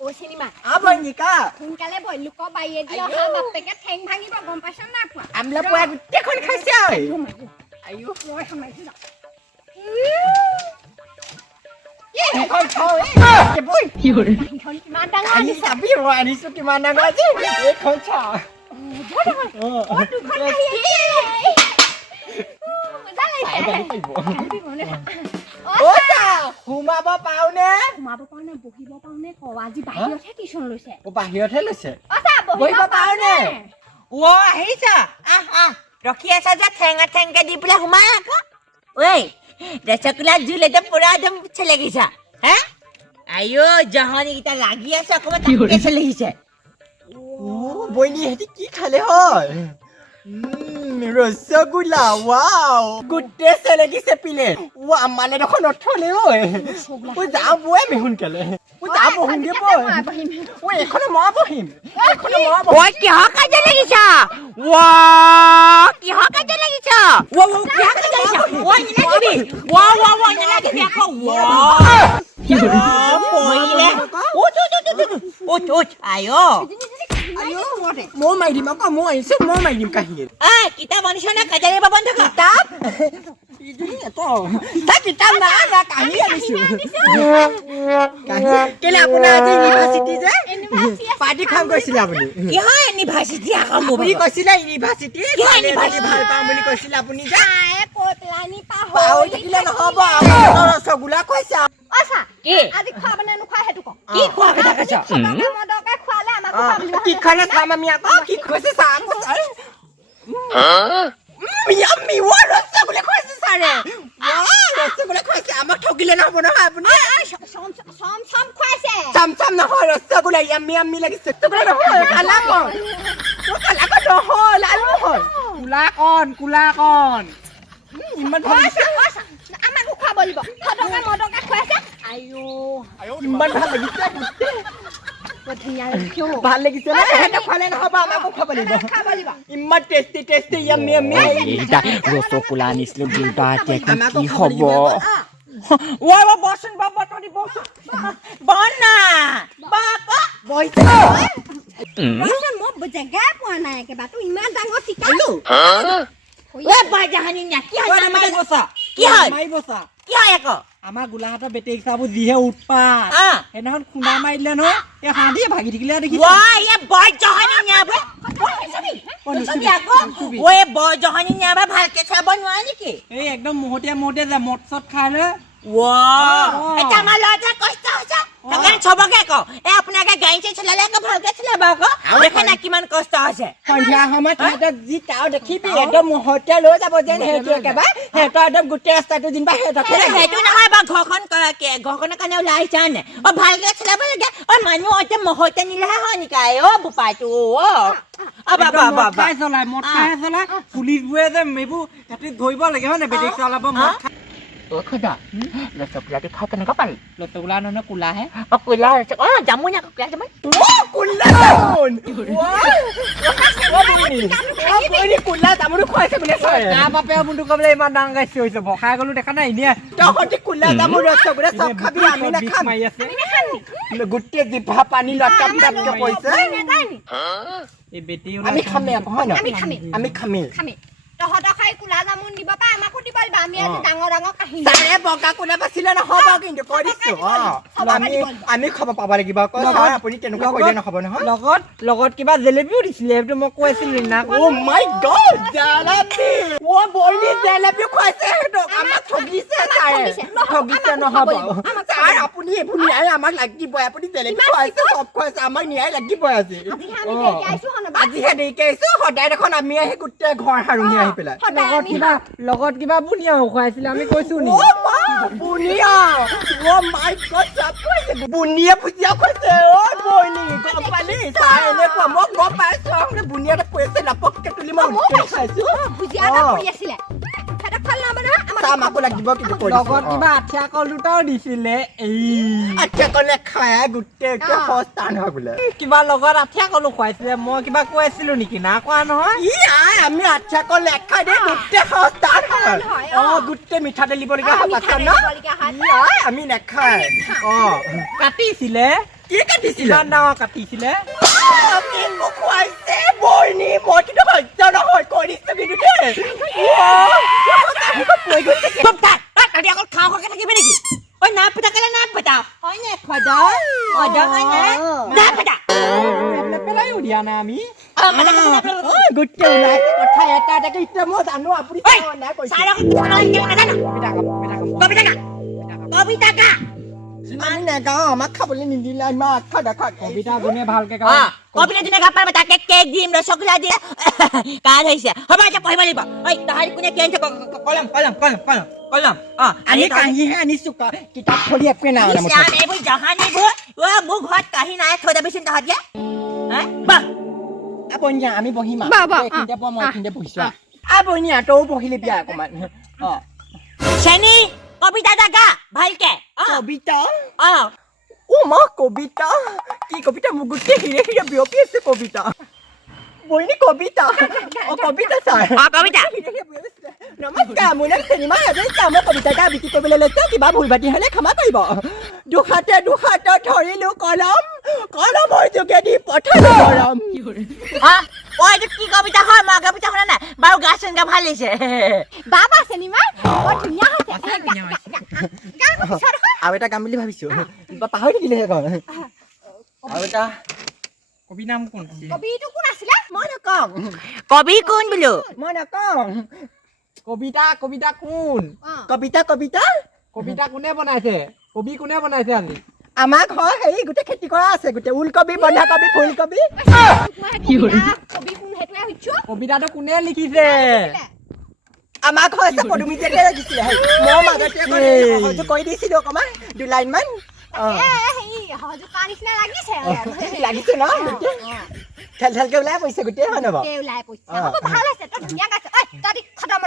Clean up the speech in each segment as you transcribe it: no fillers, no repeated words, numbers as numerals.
ও চিনিমা বৈনিকা সোনকালে বৈলুক বাইয়ে দিলে অহা বাপেকে ঠেং ভাঙিব গম পাইছ না পোৱা আমলা পোৱা গোটেইখন খাইছে আইও মই সমাইছো না এখন খাও বৈ কি কৰে এখন কিমান ডাঙৰ আনি চাবি মই আনিছো কিমান ডাঙৰ আজি এইখন চা দুখন খাই সোমাব পাওনে সোমাব পাও নে বহিব পাও নে ক আজি বাহিৰতহে টিউচন লৈছে বাহিৰতহে লৈছে বহিব পাও নে আহিছা ৰখি আছা যে ঠেংকে দি পেলাই সোমাই আকৌ ঐ ৰসগোল্লা জুল এটা পুৰা একদম চলে গেছা হা আইও জহনীকেইটা লাগি আছে অকণমান তাকে চলে গেছে বৈনী হেতি কি খালে হয় ৰসগোল্লা ৱাও গোটেই চলে গেছে পিলে মানে দেখোন নথলে ঐ যাওঁ বৈ আমি সোনকালে যাওঁ বহিমগে বৈ এখনে মই বহিম ঐ কিহৰ কাজে লাগিছা কিহৰ কাজে লাগিছা কিহৰ কাজে লাগিছা নালাগিবি আকৌ আইও মই মাৰি দিম আকৌ মই আহিছো মই মাৰি দিম কাহিনী কিতাপ আনিছ নে কাজাৰী বাবন থকা কিতাপ না কাহিনী আনিছো কেলে আপোনাৰ আজি ইউনিভাৰ্চিটি যে পাৰ্টি খাম কৈছিলে আপুনি কিহৰ ইউনিভাৰ্চিটি আকৌ আপুনি কৈছিলে ইউনিভাৰ্চিটি ভাল পাম বুলি কৈছিলে আপুনি যে কৈ পেলানি পাহৰি থাকিলে নহ'ব আপোনাৰ ৰসগোল্লা কৈছে কি আজি খোৱা মানে নোখোৱা সেইটো ক কি খোৱা কথা কৈছ মদকে খোৱালে আমাক খোৱাবলি কি খালে চাম আমি আকৌ কি কৈছে চাম আমি ৰসগোল্লা খুৱাইছে ছাৰে ৰসগোল্লা খুৱাইছে আমাক ঠগিলে নহ'ব নহয় আপুনি চম খুৱাইছে চাম নহয় ৰসগোল্লা আমি লাগিছে ৰসগোল্লা নহয় কালাকণ নহয় লালু হয় কোলাকণ ইমান আমাকো খুৱাব লাগিব থদকে মদকে খুৱাইছে ইমান ভাল লাগিছে ভাল লাগিছে না এটা খালে নহ'ব আমাকো খাব লাগিব ইমান টেষ্টি ইয়ামি ৰসগোল্লা আনিছিলো দেউতা এতিয়া কি হ'ব বচোন বন না মই জেগা পোৱা নাই একেবাৰে তোৰ ইমান ডাঙৰ টিকালো আমাৰ গোলাঘাটৰ বেটেৰী চাব যিহে উৎপাত সেইদিনাখন খুন্দা মাৰি দিলে নহয় এই হাঁহিয়ে ভাগি থাকিলে দেখিছে ভালকে চাব নোৱাৰে নেকি এই একদম মহতীয়া যে মদ চদ খাই লৈ আমাৰ ল'ৰাটোৱে কষ্ট হৈছে চবকে কওঁ আপোনাকে গাড়ী চলালে আকৌ ভালকে চলাব আকৌ দেখে না কিমান কষ্ট হৈছে সন্ধিয়া সময়ত সিহঁতক যি তাও দেখিবি একদম মহতীয়া লৈ যাব যেন সেইটো একেবাৰে সিহঁতৰ একদম গোটেই ৰাস্তাটো যেনিবা সেইটো নহয় বাৰু ঘৰখনৰ কাৰণে ওলাই আহিছা নে ভালকে চলাব লাগে মানুহ এতিয়া মহতীয়া নিলেহে হয় নেকি বোপাইটো চলাই পুলিচবোৰে যে এইবোৰ ধৰিব লাগে হয় নে বেটেৰী চলাব মদ খাই ৰসগোল্লাটো খাই কেনেকুৱা পাৰি ৰসগোল্লা নহয় কোলাহে কোলা জামুন আকৌ কোলা জামুন খুৱাইছে বুলি বাপে মোৰটো কবলৈ ইমান ডাঙৰ গাইছে হৈছে ভখাই গলো দেখা নাই এনেই তহঁতি কোলা জামুন ৰসগোল্লা চব খাবি আমি নাখাম গোটেই জিভা পানী লটকা পিটাপিটা কৰিছে এই বেটি আমি খামেই আকৌ হয় ন আমি খামেই তহঁতক খাই কোলা জামুন দিব পাই আমাকো দিব পাৰিবা আমি আজি ডাঙৰ কাহিনী তাৰে বগা কোলা বাছিলে নহ'ব কিন্তু কৈ দিছো আমি খাব পাব লাগিব আপুনি তেনেকুৱা কৰিলে নহ'ব নহয় লগত কিবা জেলেবিও দিছিলে সেইটো মই কৈ আছিলো না মাই গড জেলেবি বইনি জেলেবি খুৱাইছে সিহঁতক আমাক ঠগিছে নহ'ব ছাৰ আপুনি এইবোৰ ন্যায় আমাক লাগিবই আপুনি জেলেবি খুৱাইছে চব খুৱাইছে আমাক ন্যায় লাগিবই আজিহে দেৰিকে আহিছো সদায় দেখোন আমি আহি গোটেই ঘৰ সাৰুঙি আহি পেলাই লগত কিবা বুনিয়াও খুৱাইছিলে আমি কৈছো নি বুনিয়া ভুজিয়া খুৱাইছে বইনি গম পালি চাই এনেকুৱা মই গম পাইছো বুনিয়া এটা কৈ আছে লাপককে তুলি মই খাইছো ভুজিয়া এটা পৰি আছিলে আমাকো লাগিব কিন্তু লগত কিবা আঠিয়া কল দুটাও দিছিলে আঠিয়া কলে খাই গোটেই সস্তান হয় বোলে কিবা লগত আঠিয়া কলো খুৱাইছিলে মই কিবা কৈ আছিলো নেকি না কোৱা নহয় আমি আঠিয়া কল খাই দে গোটেই সস্তান হয় গোটেই মিঠাতেল দিবলগীয়া হয় আমি নাখায় কাটিছিলে কি কাটিছিলে ইমান ডাঙৰ কাটিছিলে আপুনি মোক খুৱাইছে বইনি মই কিন্তু সহ্য নহয় কৰিছো কিন্তু দেই পৰি গৈছে চুপ থাক তই অকল খাওঁ খাওঁকে থাকিবি নেকি ঐ না পিঠা কেলে না পিঠা হয় নে খদৰ হয় নে না পিঠা পেলাইও দিয়া নাই আমি গোটেই ওলাইছে কথা এটা এটাকে এতিয়া মই জানো আপুনি নাই কৈছে কবিতা কা আমি নাগাওঁ আমাক খাবলৈ নিদিলে আমাক খাদা কবিতা কোনে ভালকে কবিতা দিনে গা পাৰবা তাকে কেক দিম ৰসগোল্লা দিয়ে কাজ হৈছে হ'ব এতিয়া পঢ়িব লাগিব ঐ তাহাৰি কোনে কেন কলম আমি কাহিহে আনিছো কিতাপ পঢ়ি একোৱে নাই এইবোৰ জাহানীবোৰ মোৰ ঘৰত কাহি নাই থৈ যাবিচোন তহঁত বনিয়া আমি বহিম মই এইখিনিতে বহিছো বনিয়া তইও বহিলি বিয়া অকণমান চেনী কবিতা এটা গা ভালকে কবিতা মা কবিতা কি কবিতা মোক গোটেই হিৰে হিৰে বিয়পি আছে কবিতা বইনি কবিতা কবিতা ছাৰ কবিতা নমস্কাৰ মোৰ নাম চেনিমা হাজৰিকা মই কবিতা এটা বিক্ৰী কৰিবলৈ লৈছোঁ কিবা ভুল বাটি হ'লে ক্ষমা কৰিব দুহাতে ধৰিলোঁ কলমৰ যোগেদি পঠালোঁ গৰম এইটো কি কবিতা হয় মই কবিতা শুনা নাই বাৰু গা চোন গা ভাল লাগিছে বাবা চেনিমা বৰ ধুনীয়া হৈছে আৰু এটা গাম বুলি ভাবিছোঁ পাহৰি থাকিলেহে কওঁ আৰু এটা কবি নাম কোন কবিটো কোন আছিলে মই নকওঁ কবি কোন বোলো মই নকওঁ কবিতা কোন কবিতা কবিতা কোনে বনাইছে কবি কোনে বনাইছে আজি আমাৰ ঘৰ হেৰি গোটেই খেতি কৰা আছে গোটেই ওলকবি বন্ধাকবি ফুলকবি কবি কোন সেইটোৱে সুধিছো কবিতাটো কোনে লিখিছে আমাৰ ঘৰ আছে পদুমী যেতিয়া লাগিছিলে মই মাজতে সহযোগ কৰি দিছিলোঁ অকণমান 2 লাইনমান লাগিছে ন খেল খেলকে ওলাই পৰিছে গোটেই হয় নব ভাল হৈছে তই ধুনীয়া গাইছ তই খতম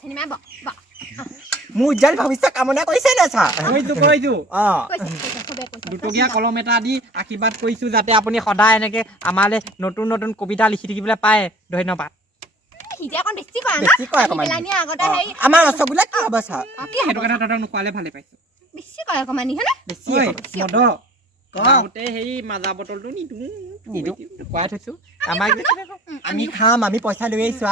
চেনিমা মোৰ উজ্জ্বল ভৱিষ্যত কামনা কৰিছে নে ছাৰ কৈছো দুটকীয়া কলম এটা দি আশীৰ্বাদ কৰিছো যাতে আপুনি সদায় এনেকে আমালৈ নতুন নতুন কবিতা লিখি থাকিবলৈ পায় ধন্যবাদ আমাৰ ৰসগোল্লা কি হ'ব ছাৰ সেইটো কথা তহঁতক নোখোৱালে ভালে পাইছো গাঁৱতে সেই মাজা বটলটো নিদো খুৱাই থৈছো আমাক আমি খাম আমি পইচা লৈ আহিছো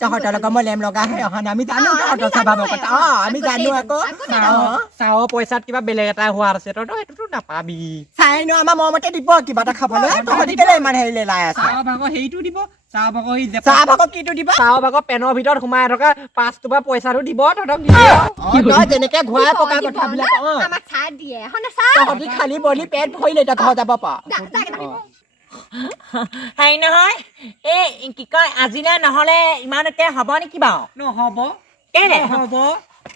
তহঁতৰ লগত মই লেম লগাহে অহা নাই আমি জানো তহঁতৰ স্বভাৱৰ কথা আমি জানো আকৌ চাহৰ পইচাত কিবা বেলেগ এটা হোৱা আছে তহঁতৰ সেইটোতো নাপাবি চাই ন আমাৰ মৰমতে দিব কিবা এটা খাবলৈ তহঁতি কেলে ইমান হেৰি লাই আছে চাহ ভাগৰ হেৰিটো দিব চাহ ভাগৰ কিটো দিব চাহ ভাগৰ পেনৰ ভিতৰত সোমাই থকা 5 টকা পইচাটো দিব তহঁতক তই যেনেকে ঘূৰাই পকা কথাবিলাক আমাক চাহ দিয়ে তহঁতি খালি বলি পেট ভৰিলে এতিয়া ঘৰ যাব পাৰ হেৰি নহয় এই কি কয় আজিলে নহ'লে ইমানতে হ'ব নেকি বাৰু নহ'ব কেলে হ'ব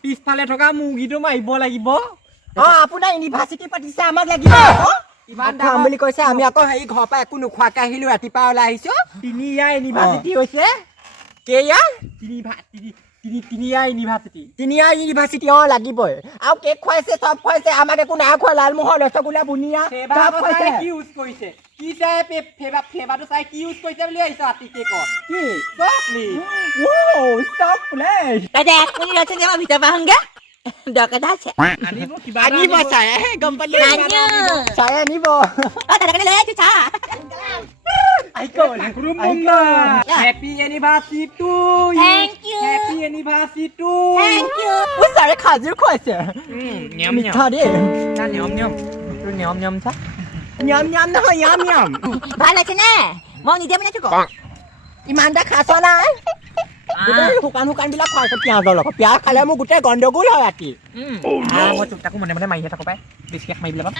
পিছফালে থকা মুৰ্গীটো মাৰিব লাগিব আপোনাৰ ইউনিভাৰ্চিটি পাতিছে আমাক লাগিব ইমান দাম বুলি কৈছে আমি আকৌ হেৰি ঘৰৰ পৰা একো নোখোৱাকৈ আহিলোঁ ৰাতিপুৱা ওলাই আহিছোঁ 3 ইয়াৰ ইউনিভাৰ্চিটি হৈছে কেইয়াৰ 3 ইয়াৰ ইউনিভাৰ্চিটি 3 ইয়াৰ ইউনিভাৰ্চিটি লাগিবই আৰু কেক খুৱাইছে চব খুৱাইছে আমাক একো নাই খোৱা লালমোহন ৰসগোল্লা বুনিয়া কি ইউজ কৰিছে কি চাই ফ্লেভাৰটো চাই কি ইউজ কৰিছে বুলি আহিছ আতি কেকত কি তাতে 1 মিনিট আছে যে মই ভিতৰ পৰা আহোঁগৈ দৰকাৰ আছে আনিব চাই গম পালি চাই আনিব লৈ আহিছোঁ চাহ happy anniversary to thank you happy anniversary to thank you চাৰে খাজুৰ খুৱাইছে মিঠা দেই নিয়ম চা নিয়ম নহয় নিয়ম ভাল আছে নে মই নিজে বনাইছোঁ ক ইমান এটা খাইছ নাই শুকান বিলাক খুৱাইছে পিঁয়াজৰ লগত পিঁয়াজ খালে মোৰ গোটেই গণ্ডগোল হয় ৰাতি মই চুপ তাকো মনে মনে মাৰিহে থাকো পাই বেছিকৈ মাৰি পেলাবা